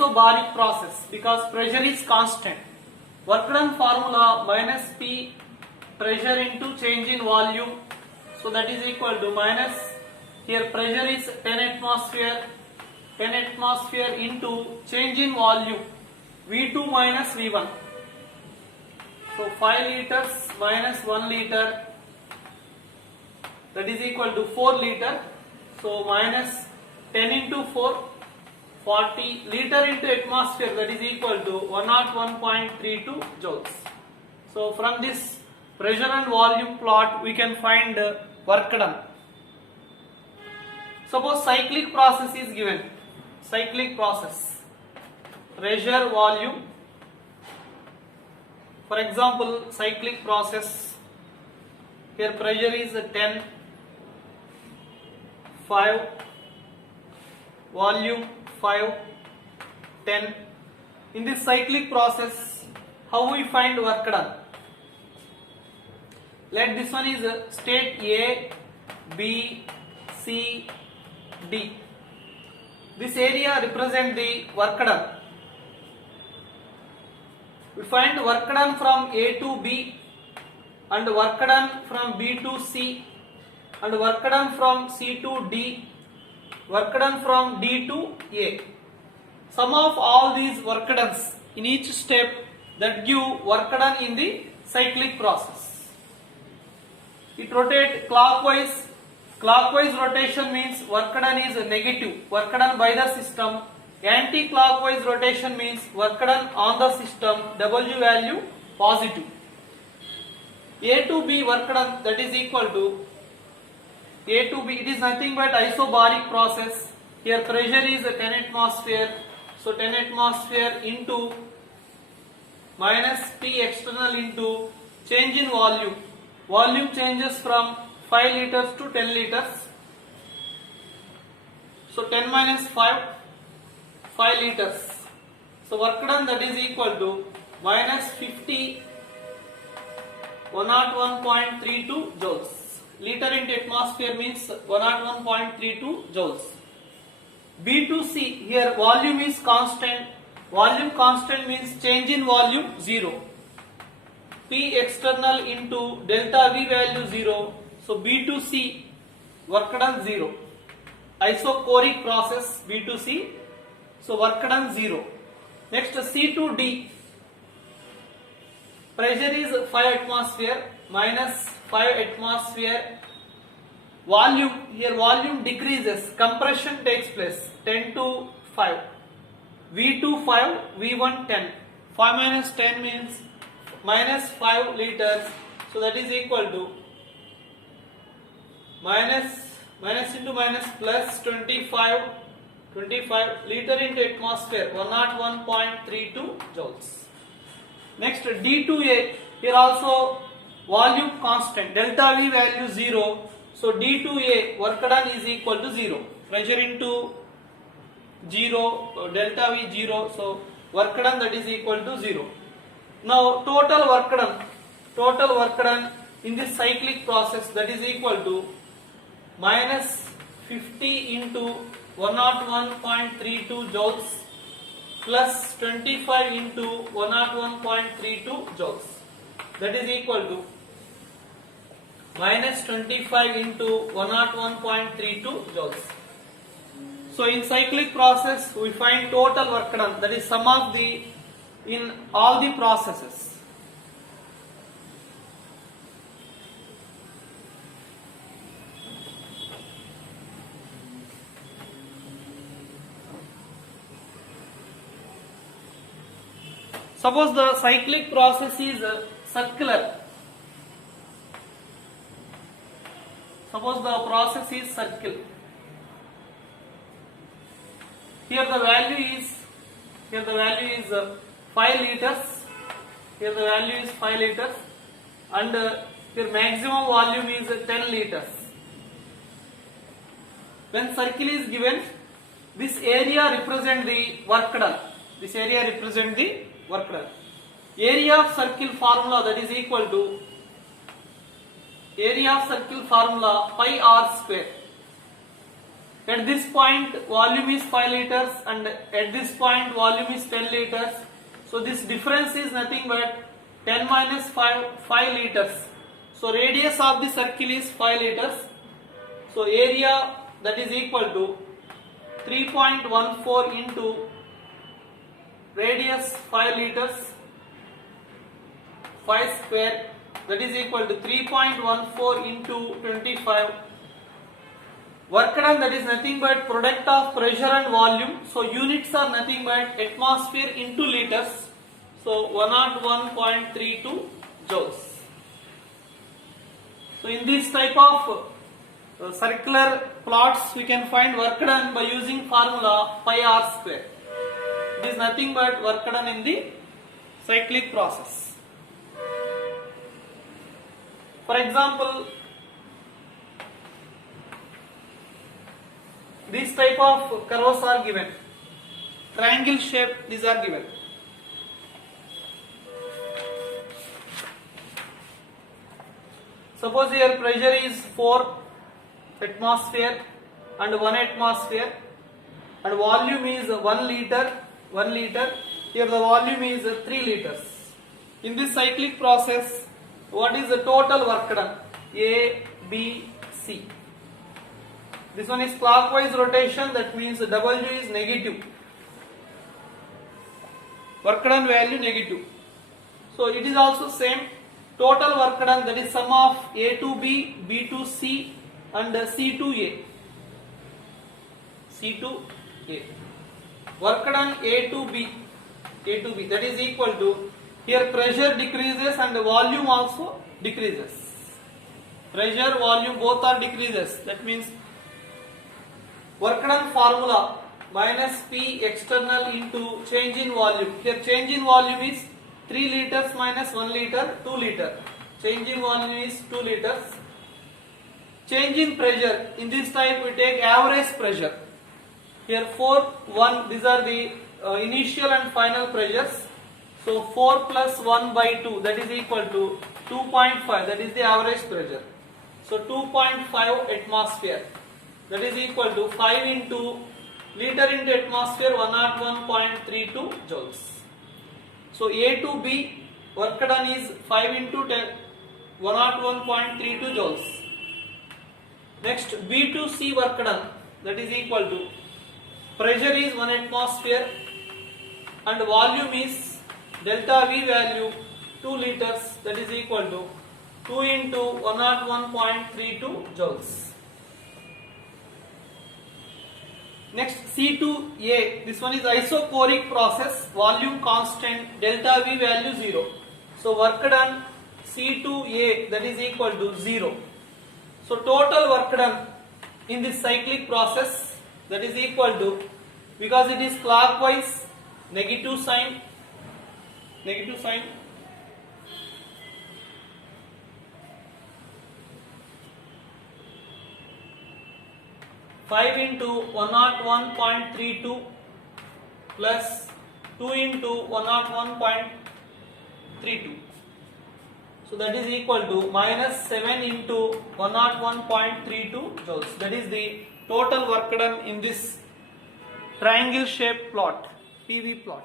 isobaric process because pressure is constant. Work done formula minus P pressure into change in volume. So that is equal to minus, here pressure is 10 atmosphere into change in volume V2 minus V1. So 5 liters minus 1 liter, that is equal to 4 liter. So minus 10 into 4, 40 liter into atmosphere, that is equal to 101.32 joules. So from this pressure and volume plot we can find work done. Suppose cyclic process is given. Cyclic process, pressure, volume. For example, cyclic process, here pressure is 10, 5, volume 5, 10. In this cyclic process, how we find work done? Let this one is state A, B, C, D. This area represent the work done. We find work done from A to B, and work done from B to C, and work done from C to D, work done from D to A. Sum of all these work dones in each step that give work done in the cyclic process. It rotates clockwise. Clockwise rotation means work done is negative, work done by the system. Anti-clockwise rotation means work done on the system, W value positive. A to B work done, that is equal to A to B, it is nothing but isobaric process. Here pressure is 10 atmosphere, so 10 atmosphere into minus P external into change in volume. Volume changes from 5 liters to 10 liters. So 10 minus 5, 5 liters. So work done, that is equal to minus 50, 101.32 joules. Liter into atmosphere means 101.32 joules. B to C, here volume is constant. Volume constant means change in volume 0. P external into delta V value 0. So B to C work done 0. Isochoric process B to C. So work done 0. Next C to D. Pressure is 5 atmosphere minus 5 atmosphere. Volume, here volume decreases. Compression takes place. 10 to 5. V2 5, V1 10. 5 minus 10 means minus 5 liters. So that is equal to minus into minus plus 25 liter into atmosphere, 101.32 joules. Next D to A, here also volume constant, delta V value 0. So D to A work done is equal to 0. Pressure into 0, delta V 0. So work done, that is equal to 0. Now total work done in this cyclic process, that is equal to minus 50 into 101.32 joules plus 25 into 101.32 joules, that is equal to minus 25 into 101.32 joules. So in cyclic process we find total work done, that is sum of the in all the processes. Suppose the cyclic process is circular. Suppose the process is circle. Here the value is 5 liters. Here the value is 5 liters, and here maximum volume is 10 liters. When circle is given, this area represent the work done. This area represent the work done. Area of circle formula, that is equal to area of circle formula pi r square. At this point volume is 5 liters and at this point volume is 10 liters. So this difference is nothing but 10 minus 5 liters. So radius of the circle is 5 liters. So area that is equal to 3.14 into radius 5 liters 5 square, that is equal to 3.14 into 25. Work done, that is nothing but product of pressure and volume. So units are nothing but atmosphere into liters. So 101.32 joules. So in this type of circular plots we can find work done by using formula pi r square. It is nothing but work done in the cyclic process. For example, these type of curves are given. Triangle shape, these are given. Suppose here pressure is 4 atmosphere and 1 atmosphere and volume is 1 liter. Here the volume is 3 liters. In this cyclic process, what is the total work done? A, B, C. This one is clockwise rotation, that means W is negative. Work done value negative. So it is also same. Total work done, that is sum of A to B, B to C and C to A. C to A. Work done A to B, that is equal to, here pressure decreases and volume also decreases. Pressure, volume both are decreases. That means work done formula minus P external into change in volume. Here change in volume is 3 liters minus 1 liter, 2 liter. Change in volume is 2 liters. Change in pressure, in this type we take average pressure. Here 4, 1, these are the initial and final pressures. So 4 plus 1 by 2, that is equal to 2.5, that is the average pressure. So 2.5 atmosphere, that is equal to 5 into liter into atmosphere, 101.32 joules. So A to B work done is 5 into 10, 101.32 joules. Next B to C work done, that is equal to pressure is 1 atmosphere and volume is delta V value 2 liters, that is equal to 2 into 101.32 joules. Next C to A, this one is isochoric process, volume constant, delta V value 0. So work done C to A, that is equal to 0. So total work done in this cyclic process, that is equal to, because it is clockwise, negative sign, 5 into 101.32 plus 2 into 101.32. So that is equal to minus 7 into 101.32 joules. That is the total work done in this triangle shaped plot, PV plot.